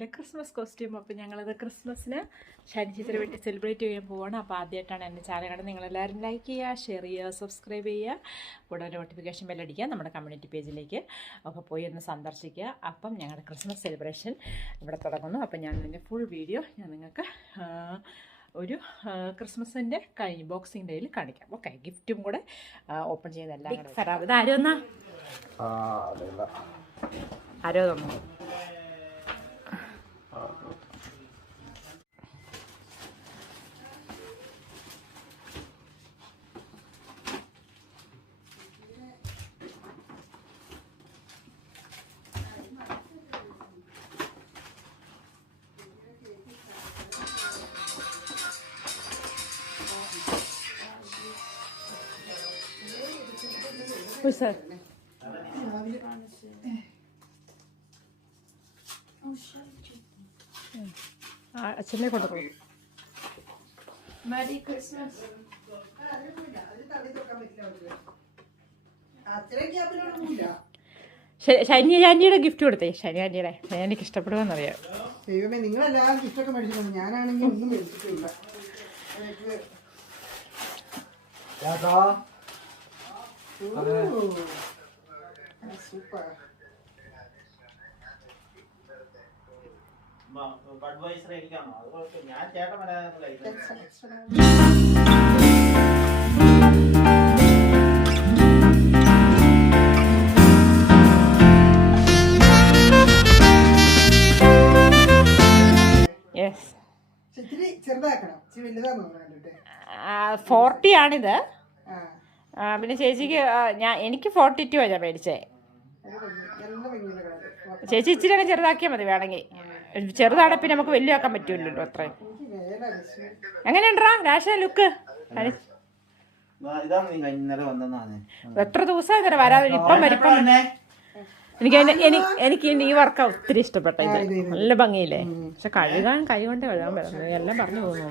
എൻ്റെ Christmas costume. അപ്പോൾ ഞങ്ങളത് ക്രിസ്മസിന് ഷൈനി ചിത്ര വേണ്ടി സെലിബ്രേറ്റ് ചെയ്യാൻ പോവുകയാണ്. അപ്പോൾ ആദ്യമായിട്ടാണ് എൻ്റെ ചാനൽ കാണുന്നത്. നിങ്ങളെല്ലാവരും ലൈക്ക് ചെയ്യുക, ഷെയർ ചെയ്യുക, സബ്സ്ക്രൈബ് ചെയ്യുക, കൂടെ നോട്ടിഫിക്കേഷൻ ബെല്ലടിക്കുക. നമ്മുടെ കമ്മ്യൂണിറ്റി പേജിലേക്ക് ഒക്കെ പോയി ഒന്ന് സന്ദർശിക്കുക. അപ്പം ഞങ്ങളുടെ ക്രിസ്മസ് സെലിബ്രേഷൻ ഇവിടെ തുടങ്ങുന്നു. അപ്പം ഞാൻ ഇതിൻ്റെ ഫുൾ വീഡിയോ ഞാൻ നിങ്ങൾക്ക് ഒരു ക്രിസ്മസിൻ്റെ കഴിഞ്ഞ് ബോക്സിംഗ് ഡേയിൽ കാണിക്കാം. ഓക്കെ, ഗിഫ്റ്റും കൂടെ ഓപ്പൺ ചെയ്തെല്ലാം തരാം. ഇത് ആരോ എന്നാ ആരോ തന്നു. Sir. അച്ഛനെ കൊടുക്കും. Merry Christmas. ഷൈനി ആൻറ്റിയുടെ ഗിഫ്റ്റ് കൊടുത്തേ. ഷൈനി ആൻറ്റിയുടെ എനിക്ക് ഇഷ്ടപ്പെടുമെന്നറിയാം. ദൈവമേ, നിങ്ങളെല്ലാം ഗിഫ്റ്റൊക്കെ മേടിച്ചിട്ടുണ്ട്. ഞാനാണെങ്കിൽ ഒന്നും മേടിച്ചിട്ടില്ല. സൂപ്പർ. ഞാൻ ചേട്ടൻ വരാൻ ചെറുതാക്കണം, വലുതാന്ന് തോന്നുന്നുണ്ട്. 40 ആണിത്. പിന്നെ ചേച്ചിക്ക് എനിക്ക് 42 ഞാൻ മേടിച്ചേ. ചേച്ചി ഇച്ചിരി ഒക്കെ ചെറുതാക്കിയാൽ മതി വേണമെങ്കിൽ. ചെറുതാണെ പിന്നെ നമുക്ക് വലിയ ആക്കാൻ പറ്റൂല്ലോ അത്രയും. എങ്ങനെയുണ്ടാ രാശ ലുക്ക്? എത്ര ദിവസമായി ഇന്നലെ വരാതെ. ഇപ്പം വരിപ്പം എനിക്ക് ഈ വർക്ക് ഒത്തിരി ഇഷ്ടപ്പെട്ട. ഇത് നല്ല ഭംഗിയില്ലേ? പക്ഷെ കഴുകാൻ കൈ കൊണ്ട് കഴുകാൻ പറ്റുന്നത് എല്ലാം പറഞ്ഞു പോകുന്നു.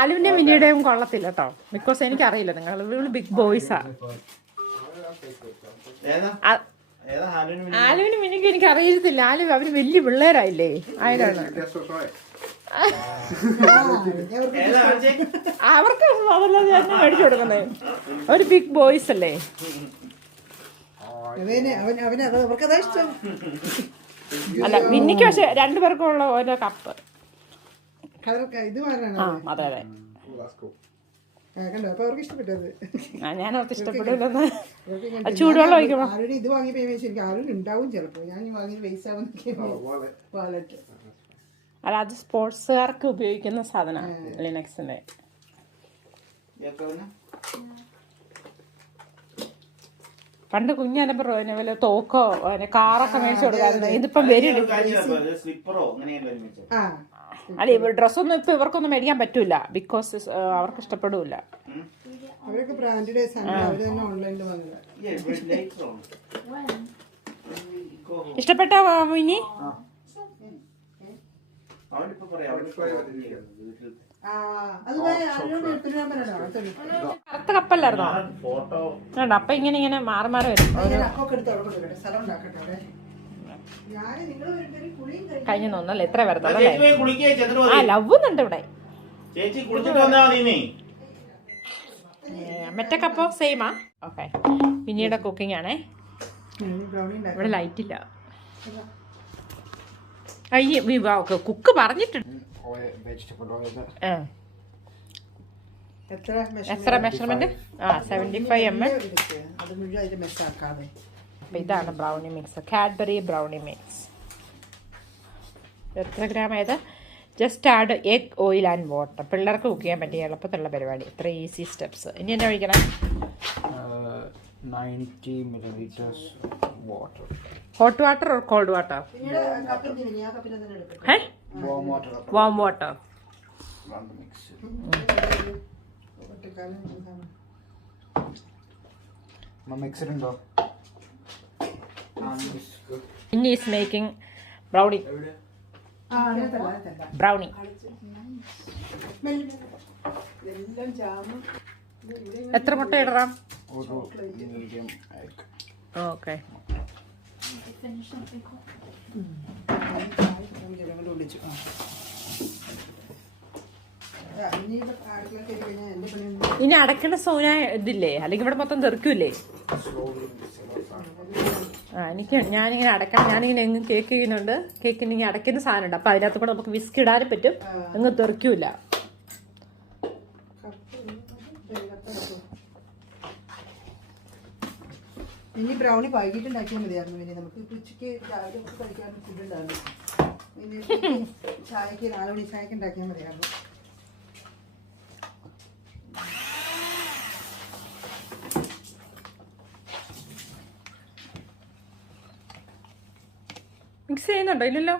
ആലുവിന്റെ മിനിയുടെയും കൊള്ളത്തില്ല കേട്ടോ. ബിക്കോസ് എനിക്കറിയില്ല, നിങ്ങൾ ബിഗ് ബോയ്സാ. ആലുവിന് മിനിക്ക് എനിക്ക് അറിയത്തില്ല. ആലു അവര് വലിയ പിള്ളേരായില്ലേ, ആയതാണ്. അവർക്ക് അതല്ല ഞാൻ മേടിച്ചു കൊടുക്കുന്നേ. ഒരു ബിഗ് ബോയ്സ് അല്ലേ. അല്ല മിന്നിക്ക് പക്ഷെ 2 പേർക്കുള്ള ഓരോ കപ്പ്. അതെ അതെ. ഞാൻ ഓർത്ത് ഇഷ്ടപ്പെടില്ലെന്ന്. ചൂടുവെള്ളം ഒഴിക്കണം. ഇത് വാങ്ങിയപ്പോ എനിക്ക് ആരും ഉണ്ടാവും ചിലപ്പോ. ഞാൻ അല്ല, അത് സ്പോർട്സുകാർക്ക് ഉപയോഗിക്കുന്ന സാധനമാണ് ലിനക്സിന്റെ. പണ്ട് കുഞ്ഞാലപ്പോ വല്ല തോക്കോ കാറൊക്കെ മേടിച്ചു കൊടുക്കാറുണ്ട്. ഇതിപ്പം വരും. അല്ല, ഡ്രസ്സൊന്നും ഇപ്പൊ ഇവർക്കൊന്നും മേടിക്കാൻ പറ്റൂല. ബിക്കോസ് അവർക്ക് ഇഷ്ടപ്പെടൂല. ഇഷ്ടപ്പെട്ട മിനി? കറുത്ത കപ്പല്ലായിരുന്നോ? അപ്പൊ ഇങ്ങനെ ഇങ്ങനെ മാറി മാറി വരും. കഴിഞ്ഞ തോന്നല്ലേ എത്ര വരുന്നല്ലേ. ആ ലവ്വുന്നുണ്ട് ഇവിടെ. മറ്റേ കപ്പോ സെയിമാ? ഓക്കെ, പിന്നീട് കുക്കിംഗ് ആണേ. ഇവിടെ ലൈറ്റ് ഇല്ല. കുക്ക് പറഞ്ഞിട്ടുണ്ട്. എത്ര മെഷർമെന്റ്? 75 ml. അപ്പൊ ഇതാണ് brownie mix, Cadbury brownie mix. എത്ര ഗ്രാം ആയത്? Just add egg, oil and water. പിള്ളേർക്ക് കുക്ക് ചെയ്യാൻ പറ്റിയ എളുപ്പത്തിലുള്ള പരിപാടി. ഇത്ര ഈസി സ്റ്റെപ്സ്. ഇനി എന്നാ ഒഴിക്കണം? 90 milliliters water. Hot water or cold water? Warm water. Warm water. Mix. Mixer undo. Inni is making brownie. Brownie. എത്ര മുട്ട ഇടണം? ഒരു മീഡിയം egg. ഓക്കെ. ഒളിച്ചു. ഇനി അടയ്ക്കേണ്ട സോന ഇതില്ലേ, അല്ലെങ്കിൽ ഇവിടെ മൊത്തം തെറിക്കൂലേ? ഞാനിങ്ങനെ അടയ്ക്കണം. ഞാനിങ്ങനെ എങ്ങും കേക്ക് ചെയ്യുന്നുണ്ട്. കേക്കിന് ഇങ്ങനെ അടയ്ക്കുന്ന സാധനം ഉണ്ട്. അപ്പൊ അതിനകത്ത് കൂടെ നമുക്ക് വിസ്ക് ഇടാനും പറ്റും, എങ്ങും തെറിക്കൂല. ഇനി ബ്രൗണി വൈകിട്ട് ഉണ്ടാക്കിയാൽ മതിയായിരുന്നു. പിന്നെ നമുക്ക് ഉച്ചയ്ക്ക് രാവിലെ കഴിക്കാൻ ഫുഡ് ഉണ്ടായിരുന്നു. പിന്നെ ചായക്ക് 4 മണി ചായക്ക് ഉണ്ടാക്കിയാൽ മതിയായിരുന്നു. മിക്സ് ചെയ്യുന്നുണ്ടോ? ഇല്ലല്ലോ.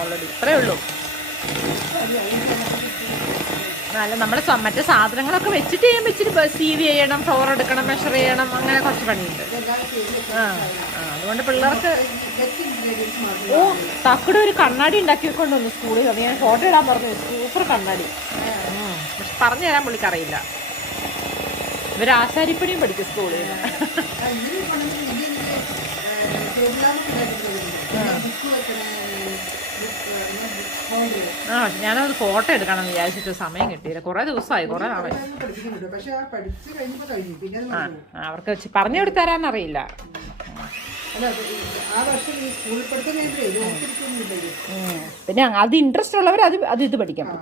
ഓൾറെഡി ഇത്രേ ഉള്ളൂ. അല്ല, നമ്മുടെ മറ്റേ സാധനങ്ങളൊക്കെ വെച്ചിട്ട് ചെയ്യുമ്പോൾ ഇച്ചിരി സീവ് ചെയ്യണം, ഫ്ലോർ എടുക്കണം, മെഷർ ചെയ്യണം, അങ്ങനെ കുറച്ച് പണിയുണ്ട്. അതുകൊണ്ട് പിള്ളേർക്ക് തക്കടെ ഒരു കണ്ണാടി ഉണ്ടാക്കി വെക്കൊണ്ടു സ്കൂളിൽ. അത് ഞാൻ ഫോട്ടോ ഇടാൻ പറഞ്ഞു. സൂപ്പർ കണ്ണാടി. പക്ഷെ പറഞ്ഞു തരാൻ പുള്ളിക്കറിയില്ല. ഇവർ ആശാരിപ്പണിയും പഠിക്കും സ്കൂളിൽ. ഞാനത് ഫോട്ടോ എടുക്കണം വിചാരിച്ചിട്ട് സമയം കിട്ടിയില്ല. കുറെ ദിവസമായി, കുറെ നാളെ. അവർക്ക് വെച്ച് പറഞ്ഞു കൊടുത്തരാന്നറിയില്ല. പിന്നെ അത് ഇൻട്രസ്റ്റ് ഉള്ളവർ അത് ഇത് പഠിക്കണം.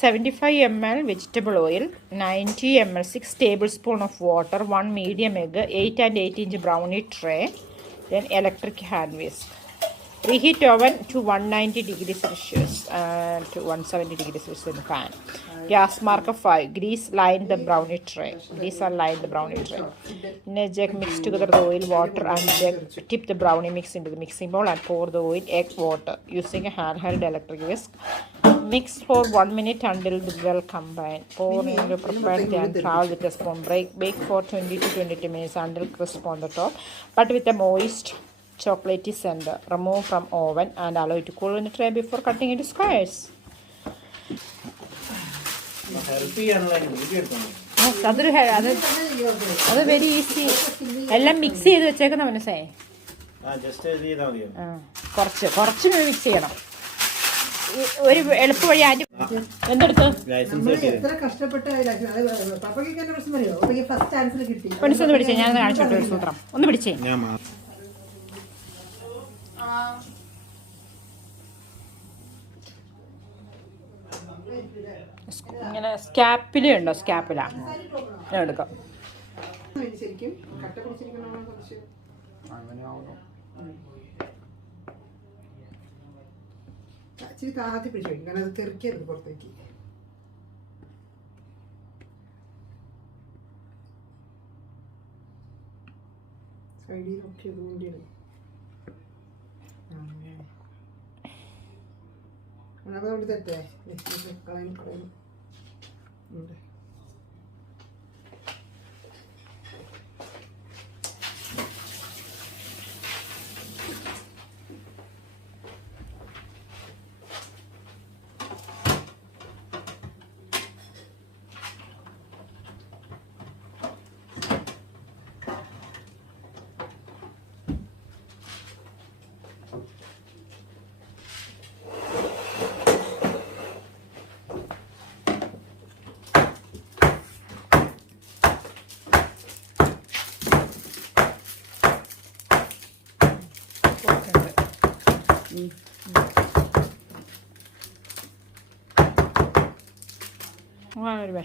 75 ml vegetable oil, 90 ml 6 tablespoons of water, 1 medium egg, 8 and 8-inch brownie tray, then electric hand whisk. Preheat oven to 190 degrees Celsius to 170 degrees Celsius in the pan. Gas marker 5. Grease line the brownie tray. Grease or line the brownie tray. In a jug, mix together the oil, water and jug. Tip the brownie mix into the mixing bowl and pour the oil, egg, water using a handheld electric whisk. Mix for 1 minute until the well combined. Pour into prepared and travel with a spoon. Bake for 20 to 22 minutes until crisp on the top, but with a moist chocolatey center. Remove from oven and allow it to cool in the tray before cutting into squares. അത് very easy. എല്ലാം mix ചെയ്ത് വെച്ചേക്കുന്ന മനസ്സായി. കുറച്ച് mix ചെയ്യണം. ഒരു എളുപ്പ വഴി ആദ്യം എന്തെടുത്ത് മനസ്സൊന്ന് പിടിച്ചേ. ഞാൻ കാണിച്ചോട്ടെ ഒരു സൂത്രം. ഒന്ന് പിടിച്ചേ. ഇങ്ങനെ സ്കാപ്പില ഉണ്ടോ? സ്കാപ്പില എടുക്കാം. ഇച്ചിരി താത്തി പിടിച്ചു വയ്ക്കും, കാരണം അത് തെറിക്കരുത് പുറത്തേക്ക്. സൈഡിൽ നോക്കി അതുകൊണ്ടാണ് അതുകൊണ്ട് തെറ്റേ കളയും കളയും.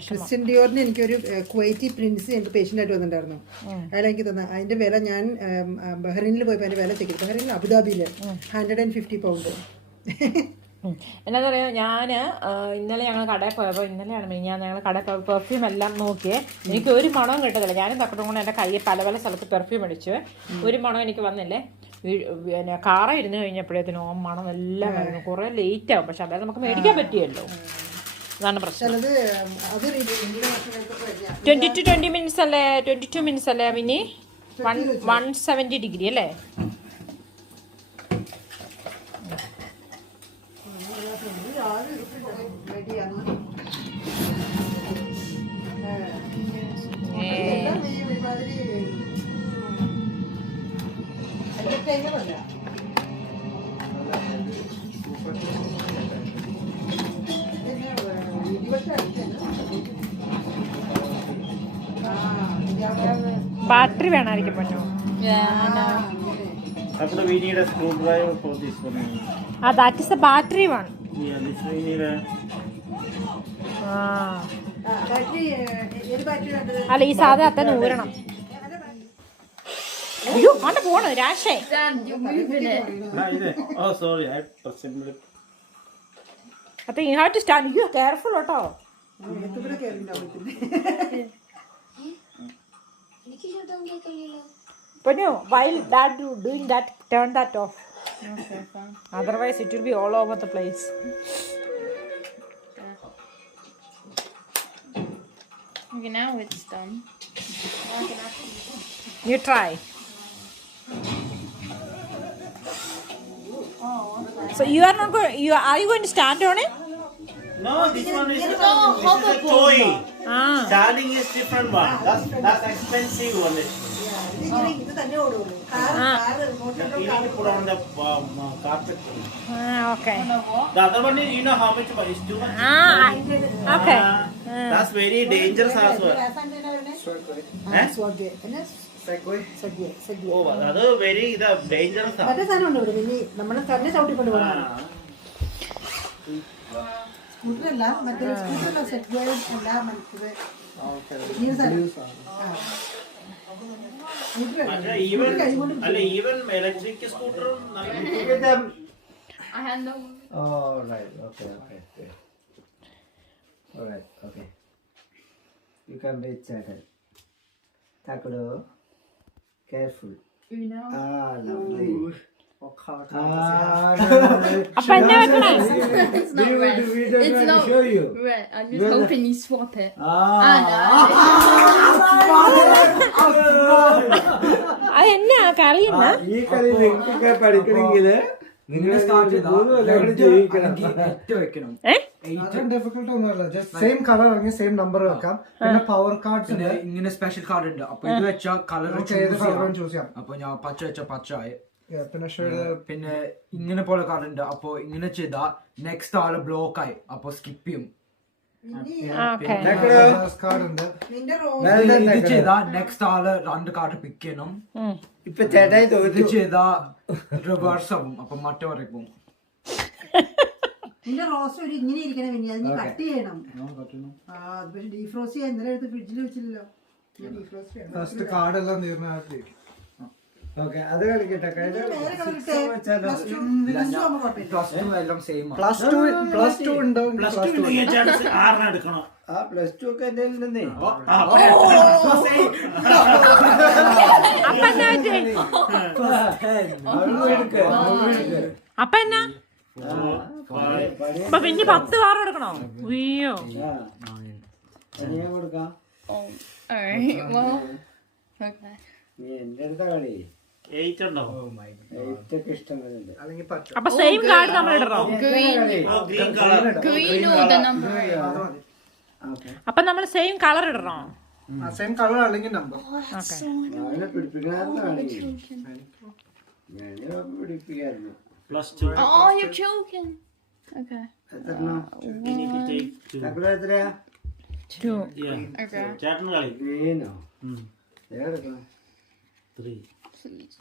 ക്രിസ്ത്യൻ ഡിയോറിന് എനിക്കൊരു കുവൈറ്റി പ്രിൻസ് എനിക്ക് പേഷ്യൻ്റ് ആയിട്ട് വന്നിട്ടുണ്ടായിരുന്നു. അയാൾ എനിക്ക് തന്നെ അതിന്റെ വില, ഞാൻ ബഹ്റൈനിൽ പോയപ്പോൾ അതിന്റെ വില ചെക്ക്, ബഹ്റൈനിൽ അബുദാബിയിൽ 150 പൗണ്ട്. എന്താ പറയുക, ഞാൻ ഇന്നലെ ഞങ്ങൾ കടയിൽ പോയപ്പോൾ, ഇന്നലെയാണ് ഞങ്ങൾ കടയിൽ പോയപ്പോൾ പെർഫ്യൂം എല്ലാം നോക്കിയേ, എനിക്ക് ഒരു മണവും കിട്ടത്തില്ല. ഞാനും തക്കട്ടും കൊണ്ട് എൻ്റെ കയ്യിൽ പല പല സ്ഥലത്ത് പെർഫ്യൂം അടിച്ചു, ഒരു മണം എനിക്ക് വന്നില്ലേ. പിന്നെ കാറ ഇരുന്ന് കഴിഞ്ഞപ്പോഴത്തേനും ആ മണം എല്ലാം വരുന്നു. കുറേ ലേറ്റ് ആവും, പക്ഷെ അതായത് നമുക്ക് മേടിക്കാൻ പറ്റിയല്ലോ. അതാണ് പ്രശ്നം. 20 to 20 minutes അല്ലേ, 22 minutes അല്ലേ പിന്നെ 170 ഡിഗ്രി അല്ലേ. റെഡിയാണോ ഏ. എല്ലാം ഈ ഒരുമാതിരി entertainer അല്ല. പിന്നെ, ഇടിവെട്ട് അടിച്ചത്. ബാറ്ററി വേണമായിരിക്കും പൊന്നു. After we need a screwdriver for this one. ആ that is the battery one. Yeah, this we need a. ആ ബാറ്ററി ഏത് ബാറ്ററി വേണ്ടത്? അല്ല ഈ സാധനം അത്തന്നെ ഊരണം. അയ്യോ ആണ് പോണ് രാശേ. Oh, sorry, I possibly. അപ്പൊ you have to stand. You careful കേട്ടോ. ഇവിടെ കേറിണ്ടാവത്തില്ലേ? പൊന്നു while that doing that turn that off. Otherwise it will be all over the place. Okay, now it's done. You try. So you are not going. Are you going to stand on it? No, this one is a toy. Ah. Standing is different one. That's expensive one. ഇത് തന്നെ ഓടുള്ളൂ. Car remote You need to put on the carpet. Okay. The other one is, you know how much is too much. Okay. That's very dangerous as well. Oh, that is very dangerous. മറ്റേ സാധനം ഉണ്ട് ഇവിടെ. പിന്നെ നമ്മളെ തന്നെ ചവിട്ടിക്കൊണ്ട് പോകണം. സ്കൂട്ടറല്ല, മറ്റേ സ്കൂട്ടറല്ല, set goal അല്ല, മറ്റേ ഈ സാധനം. Even electric scooter. I had no. Oh, right. Okay. All right. Okay. You can be chatted. Takudo. Careful. You know. Ah, lovely. അപ്പൊ എന്നാ വെക്കണേ? It's not red. It's not show you. red. I'm just hoping you swap it. അതെന്നാ കളി എന്നാ? ഈ കളി നിങ്ങൾക്കൊക്കെ പഠിക്കണമെങ്കിൽ നിങ്ങൾ സ്റ്റാർട്ട് വെക്കണം. ഏറ്റവും ഡിഫിക്കൽട്ട് ഒന്നുമല്ല. ജസ്റ്റ് സെയിം കളർ ആണെങ്കിൽ സെയിം നമ്പർ വെക്കാം. പിന്നെ പവർ കാർഡ്സ് ഉണ്ട്. ഇങ്ങനെ സ്പെഷ്യൽ കാർഡ് ഉണ്ട്. അപ്പൊ ഇത് വെച്ചാൽ കളർ ഏത് കളറും ചൂസ് ചെയ്യാം. അപ്പൊ ഞാൻ പച്ച വെച്ച പച്ചായി. പിന്നെ ഷെയ്ഡ് പിന്നെ ഇങ്ങനെ പോലെ കാർഡ് ഉണ്ട്. അപ്പൊ ഇങ്ങനെ ചെയ്താ നെക്സ്റ്റ് ആള് ബ്ലോക്ക് ആയി. അപ്പൊ സ്കിപ്പ് ചെയ്യും. കാർഡ് ഉണ്ട്. ഇത് ചെയ്താ നെക്സ്റ്റ് ആള് 2 കാർഡ് പിക്ക് ചെയ്യണം. ഇപ്പൊ ചേട്ടായി ഇത് ചെയ്താ റിവേഴ്സ് ആവും. അപ്പൊ മറ്റേ വരയ്ക്കും. നിന്റെ റോസ് ഒരു ഇങ്ങനെ ഇരിക്കണം. പിന്നെ അത് നീ കട്ട് ചെയ്യണം. അത് പക്ഷെ ഡീഫ്രോസ്റ്റ് ചെയ്യാൻ ഇന്നലെ എടുത്ത് ഫ്രിഡ്ജിൽ വെച്ചില്ലല്ലോ. ഫസ്റ്റ് കാർഡ് എല്ലാം തീർന്ന ഓക്കെ. അത് കളിക്കട്ടെ. എല്ലാം സെയിം. പ്ലസ് ടു ഉണ്ടാവും. എടുക്കണം. ആ പ്ലസ് ടു ഒക്കെ എന്റെ ഉണ്ടെന്നേ. അപ്പൊ എന്നാ? അപ്പൊ പിന്നെ 10 കാർ എടുക്കണോ? അയ്യോ. ഞാൻ കൊടുക്കാം. Alright. Well. Okay. നീ എന്റെ അടുത്ത കളി 8 ഉണ്ടോ? 8 ഒക്കെ ഇഷ്ടം വരുന്നുണ്ട്. അല്ലെങ്കിൽ പറ്റും. അപ്പൊ സെയിം കാർഡ് നമ്മൾ ഇടണോ? Green color. Green or the number? അപ്പൊ നമ്മൾ സെയിം കളർ ഇടണോ? സെയിം കളർ അല്ലെങ്കിൽ നമ്പർ. അവനെ പിടിപ്പിക്കണായിരുന്നു കളി. ഞാന് പിടിപ്പിക്കായിരുന്നു. +2. Oh, you're joking. Okay. എത്രണ്ണോ? We need to take 2. തക്കുട എത്രയാ? 2. Yeah. Okay. ചേട്ടന് കളി. ഗ്രീനോ? ഏതെടുക്കണം? 3. Please.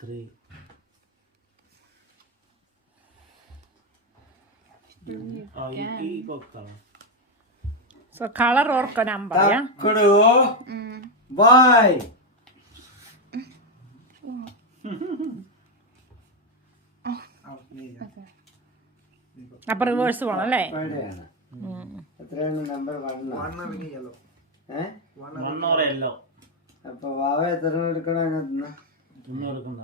3. ഈ box So color or number, yeah? Thakkudu. Why? അപ്പൊ റിവേഴ്സ് പോണം അല്ലേ? എവിടെയാണ്? എത്രയാണ് നമ്പർ? 1 അല്ലെങ്കിൽ യെല്ലോ. 1 or yellow. അപ്പൊ വാവ എത്ര എടുക്കണം അതിനകത്ത്? ഒന്നും എടുക്കണ്ട.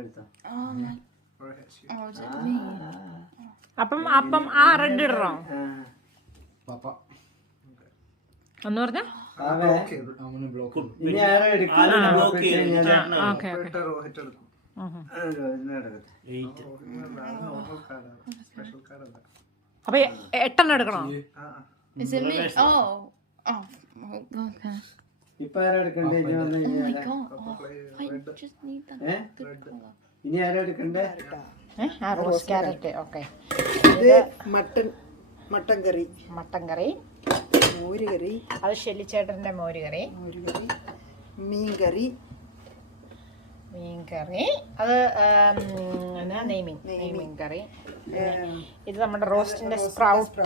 എടുത്തോ. Oh, is it me? അപ്പം ആ റെഡ് ഇടണോ? പാപ്പ ഒന്ന് പറഞ്ഞ അവന് ബ്ലോക്ക്. ഇനി ആരാ എടുക്കണം? ബ്ലോക്ക് ചെയ്ത് ഓക്കെ റോഹിറ്റ് എടുക്കും. എടുക്കട്ടെ. 8. സ്പെഷ്യൽ കാർഡ് അല്ല. അപ്പോൾ 8 എടുക്കണോ? Is it me? Oh. Oh. Okay. ഇപ്പൊ ആരാ എടുക്കണ്ടേ? ഇനി വന്ന് Oh ഇനി my ആരാ? god. Oh, I just need that good color. ഇനി ആരാ എടുക്കണ്ടേ? Rose carrot. ഓക്കെ, ഇത് മട്ടൻ കറി, മട്ടൻ കറി, മോര് കറി, അത് ഷെല്ലിച്ചേട്ടൻ്റെ മോര് കറി, മീൻ കറി, അത് നെയ്മീൻ കറി. ഇത് നമ്മുടെ റോസ്റ്റിൻ്റെ സ്പ്രൗട്ട്.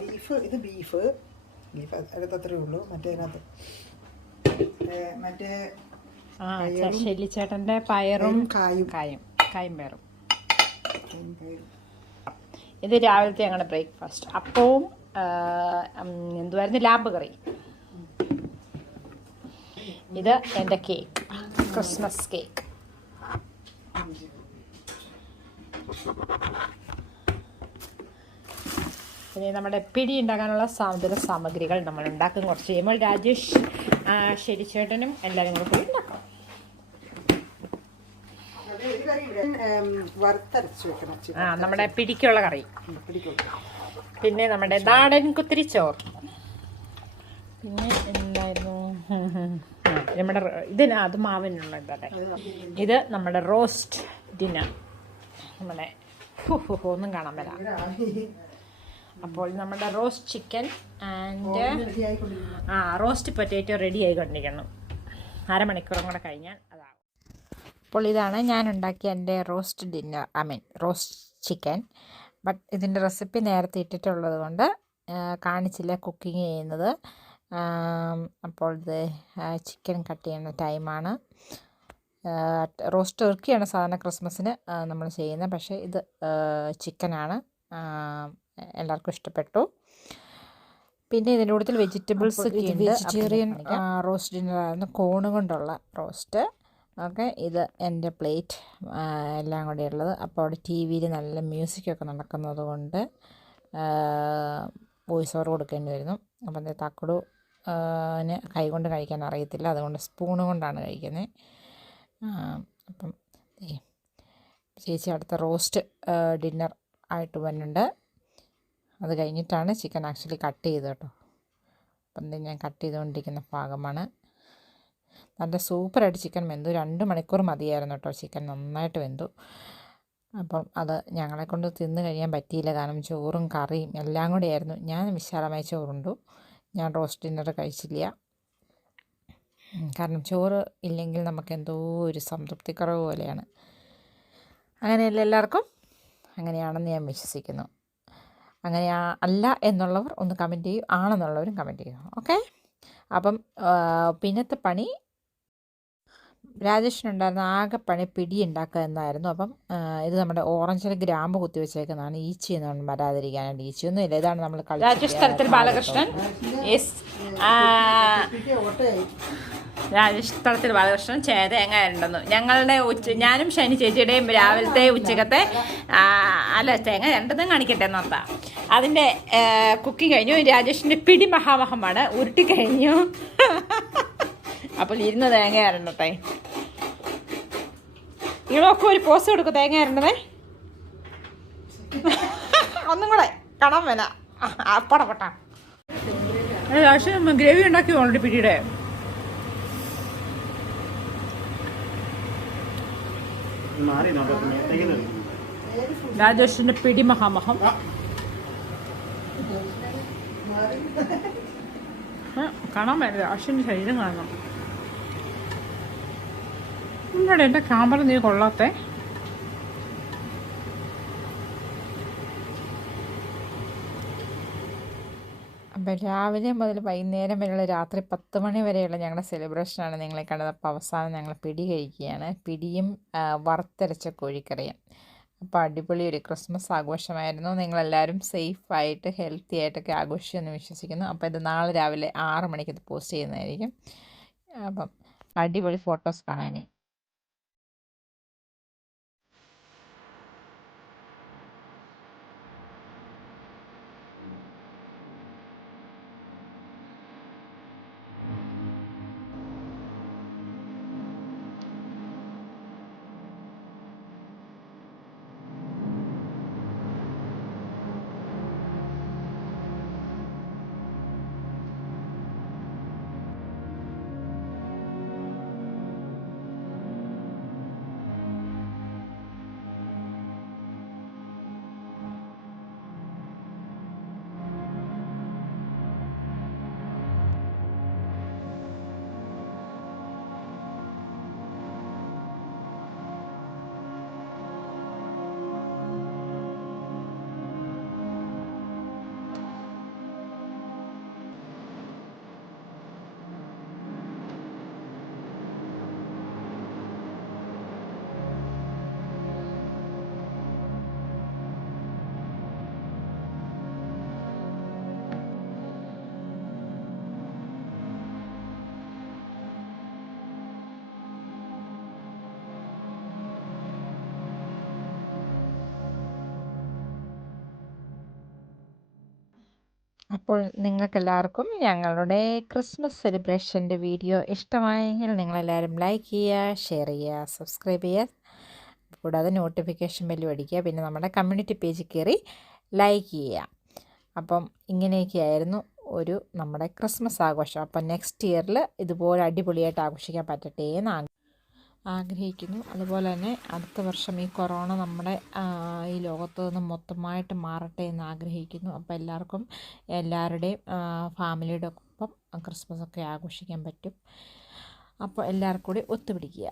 ബീഫ്, ഇത് ബീഫ് അടുത്തത്രേ ഉള്ളൂ. മറ്റേതിനകത്ത് മറ്റേ ഷെല്ലിച്ചേട്ടൻ്റെ പയറും കായും പയറും. ഇത് രാവിലത്തെ ഞങ്ങളുടെ ബ്രേക്ക്ഫാസ്റ്റ്. അപ്പവും എന്തുവായിരുന്നു, ലാമ്പ് കറി. ഇത് എൻ്റെ കേക്ക്, ക്രിസ്മസ് കേക്ക്. പിന്നെ നമ്മുടെ പിടി ഉണ്ടാക്കാനുള്ള സാമഗ്രികൾ നമ്മൾ ഉണ്ടാക്കും. കുറച്ച് കഴിയുമ്പോൾ രാജേഷ്, ശരിച്ചേട്ടനും എല്ലാവരും കൂടെ പോയി ഉണ്ടാക്കാം. വറുത്തരച്ച് വെക്കണം. നമ്മുടെ പിടിക്കുള്ള കറി. പിന്നെ നമ്മുടെ നാടൻ കുത്തിരിച്ചോറ്. പിന്നെ എന്തായിരുന്നു, നമ്മുടെ അത് മാവിനുള്ള ഇതല്ലേ. ഇത് നമ്മുടെ റോസ്റ്റ് ഡിന്നർ. നമ്മുടെ ഒന്നും കാണാൻ വരാം. അപ്പോൾ നമ്മുടെ roast chicken and roast potato ready ആയിക്കൊണ്ടിരിക്കണം. അരമണിക്കൂറും കൂടെ കഴിഞ്ഞാൽ അതാവും. അപ്പോൾ ഇതാണ് ഞാൻ ഉണ്ടാക്കിയ എൻ്റെ roast dinner, roast chicken. But ഇതിൻ്റെ റെസിപ്പി നേരത്തെ ഇട്ടിട്ടുള്ളത് കൊണ്ട് കാണിച്ചില്ല കുക്കിംഗ് ചെയ്യുന്നത്. അപ്പോൾ ഇത് ചിക്കൻ കട്ട് ചെയ്യുന്ന ടൈമാണ്. റോസ്റ്റ് ടർക്കിയാണ് സാധാരണ ക്രിസ്മസിന് നമ്മൾ ചെയ്യുന്നത്, പക്ഷേ ഇത് ചിക്കനാണ്. എല്ലാവർക്കും ഇഷ്ടപ്പെട്ടു. പിന്നെ ഇതിൻ്റെ കൂടുതൽ വെജിറ്റബിൾസ് ഒക്കെ ഉണ്ട്. വെജിറ്റേറിയൻ റോസ്റ്റ് ഡിന്നറായിരുന്നു, കോണ് കൊണ്ടുള്ള റോസ്റ്റ്. ഓക്കെ, ഇത് എൻ്റെ പ്ലേറ്റ് എല്ലാം കൂടെ ഉള്ളത്. അപ്പോൾ അവിടെ ടി വിയിൽ നല്ല മ്യൂസിക്കൊക്കെ നടക്കുന്നത് കൊണ്ട് വോയിസ് ഓവർ കൊടുക്കേണ്ടി വരുന്നു. അപ്പം എന്താ തക്കടു കൈകൊണ്ട് കഴിക്കാൻ അറിയത്തില്ല, അതുകൊണ്ട് സ്പൂണ് കൊണ്ടാണ് കഴിക്കുന്നത്. അപ്പം ചേച്ചി അടുത്ത റോസ്റ്റ് ഡിന്നർ ആയിട്ട് വരുന്നുണ്ട്. അത് കഴിഞ്ഞിട്ടാണ് ചിക്കൻ ആക്ച്വലി കട്ട് ചെയ്തത് കേട്ടോ. അപ്പം ഞാൻ കട്ട് ചെയ്തുകൊണ്ടിരിക്കുന്ന ഭാഗമാണ്. നല്ല സൂപ്പറായിട്ട് ചിക്കൻ വെന്തു. 2 മണിക്കൂർ മതിയായിരുന്നു കേട്ടോ. ചിക്കൻ നന്നായിട്ട് വെന്തു. അപ്പം അത് ഞങ്ങളെ കൊണ്ട് തിന്ന് കഴിയാൻ പറ്റിയില്ല, കാരണം ചോറും കറിയും എല്ലാം കൂടെ ആയിരുന്നു. ഞാൻ വിശാലമായി ചോറുണ്ടു, ഞാൻ റോസ്റ്റ് ഡിന്നർ കഴിച്ചില്ല. കാരണം ചോറ് ഇല്ലെങ്കിൽ നമുക്ക് എന്തോ ഒരു സംതൃപ്തിക്കുറവ് പോലെയാണ്. അങ്ങനെയല്ല എല്ലാവർക്കും? അങ്ങനെയാണെന്ന് ഞാൻ വിശ്വസിക്കുന്നു. അങ്ങനെ അല്ല എന്നുള്ളവർ ഒന്ന് കമൻറ്റ് ചെയ്യും, ആണെന്നുള്ളവരും കമൻറ്റ് ചെയ്യും. ഓക്കെ, അപ്പം പിന്നത്തെ പണി രാജേഷിനുണ്ടായിരുന്ന ആകെ പണി പിടി ഉണ്ടാക്കുക എന്നായിരുന്നു. അപ്പം ഇത് നമ്മുടെ ഓറഞ്ചിൽ ഗ്രാമ്പ് കുത്തി വെച്ചേക്കുന്നതാണ്, ഈച്ചയൊന്നും വരാതിരിക്കാനായിട്ട്. ഈച്ചയൊന്നും ഇല്ല. ഇതാണ് നമ്മൾ രാജേഷ് തലത്തിൽ ബാലകൃഷ്ണൻ. രാജേഷ് തലത്തിൽ ബാലകൃഷ്ണൻ തേങ്ങ ഉണ്ടെന്നു. ഞങ്ങളുടെ ഞാനും ശനി ചേച്ചിയുടെയും രാവിലത്തെ ഉച്ചക്കത്തെ തേങ്ങ രണ്ടെന്നും കാണിക്കട്ടെ എന്നോർത്താ. അതിൻ്റെ കുക്കിംഗ് കഴിഞ്ഞു. രാജേഷിൻ്റെ പിടി മഹാമഹമാണ്, ഉരുട്ടി കഴിഞ്ഞു. അപ്പോൾ ഇരുന്ന് തേങ്ങ അരണ്ടട്ടെ. നിങ്ങളൊക്കെ ഒരു പോസ്റ്റ് കൊടുക്കും തേങ്ങ അരണ്ടതേ. ഒന്നും കൂടെ കാണാൻ വേല പടപെട്ട ഗ്രേവി ഉണ്ടാക്കി ഓൾറെഡി പിടിയുടെ. രാജേഷിന്റെ പിടി മഹാമഹം. കാണാൻ പറ്റില്ല, രാജേഷിന്റെ ശരീരം കാണണം. എന്താണ് എൻ്റെ ക്യാമറ നീ കൊള്ളാത്തേ? അപ്പം രാവിലെ മുതൽ വൈകുന്നേരം വരെയുള്ള രാത്രി 10 മണി വരെയുള്ള ഞങ്ങളുടെ സെലിബ്രേഷനാണ് നിങ്ങളെ കണ്ടത്. അപ്പോൾ അവസാനം ഞങ്ങൾ പിടി കഴിക്കുകയാണ്. പിടിയും വറുത്തരച്ച കോഴിക്കറിയും. അപ്പോൾ അടിപൊളി ഒരു ക്രിസ്മസ് ആഘോഷമായിരുന്നു. നിങ്ങളെല്ലാവരും സേഫായിട്ട് ഹെൽത്തി ആയിട്ടൊക്കെ ആഘോഷിച്ചെന്ന് വിശ്വസിക്കുന്നു. അപ്പോൾ ഇത് നാളെ രാവിലെ 6 മണിക്ക് ഇത് പോസ്റ്റ് ചെയ്യുന്നതായിരിക്കും. അപ്പം അടിപൊളി ഫോട്ടോസ് കാണാൻ. അപ്പോൾ നിങ്ങൾക്കെല്ലാവർക്കും ഞങ്ങളുടെ ക്രിസ്മസ് സെലിബ്രേഷൻ്റെ വീഡിയോ ഇഷ്ടമായെങ്കിൽ നിങ്ങളെല്ലാവരും ലൈക്ക് ചെയ്യുക, ഷെയർ ചെയ്യുക, സബ്സ്ക്രൈബ് ചെയ്യുക, കൂടാതെ നോട്ടിഫിക്കേഷൻ ബെല്ലും അടിക്കുക. പിന്നെ നമ്മുടെ കമ്മ്യൂണിറ്റി പേജിൽ കയറി ലൈക്ക് ചെയ്യുക. അപ്പം ഇങ്ങനെയൊക്കെയായിരുന്നു നമ്മുടെ ക്രിസ്മസ് ആഘോഷം. അപ്പം നെക്സ്റ്റ് ഇയറിൽ ഇതുപോലെ അടിപൊളിയായിട്ട് ആഘോഷിക്കാൻ പറ്റട്ടെ എന്ന് ആഗ്രഹിക്കുന്നു. അതുപോലെ തന്നെ അടുത്ത വർഷം ഈ കൊറോണ നമ്മുടെ ഈ ലോകത്ത് നിന്ന് മൊത്തമായിട്ട് മാറട്ടെ എന്ന് ആഗ്രഹിക്കുന്നു. അപ്പോൾ എല്ലാവരുടെയും ഫാമിലിയുടെ ഒപ്പം ക്രിസ്മസ് ഒക്കെ ആഘോഷിക്കാൻ പറ്റും. അപ്പോൾ എല്ലാവർക്കും കൂടി ഒത്തുപിടിക്കുക.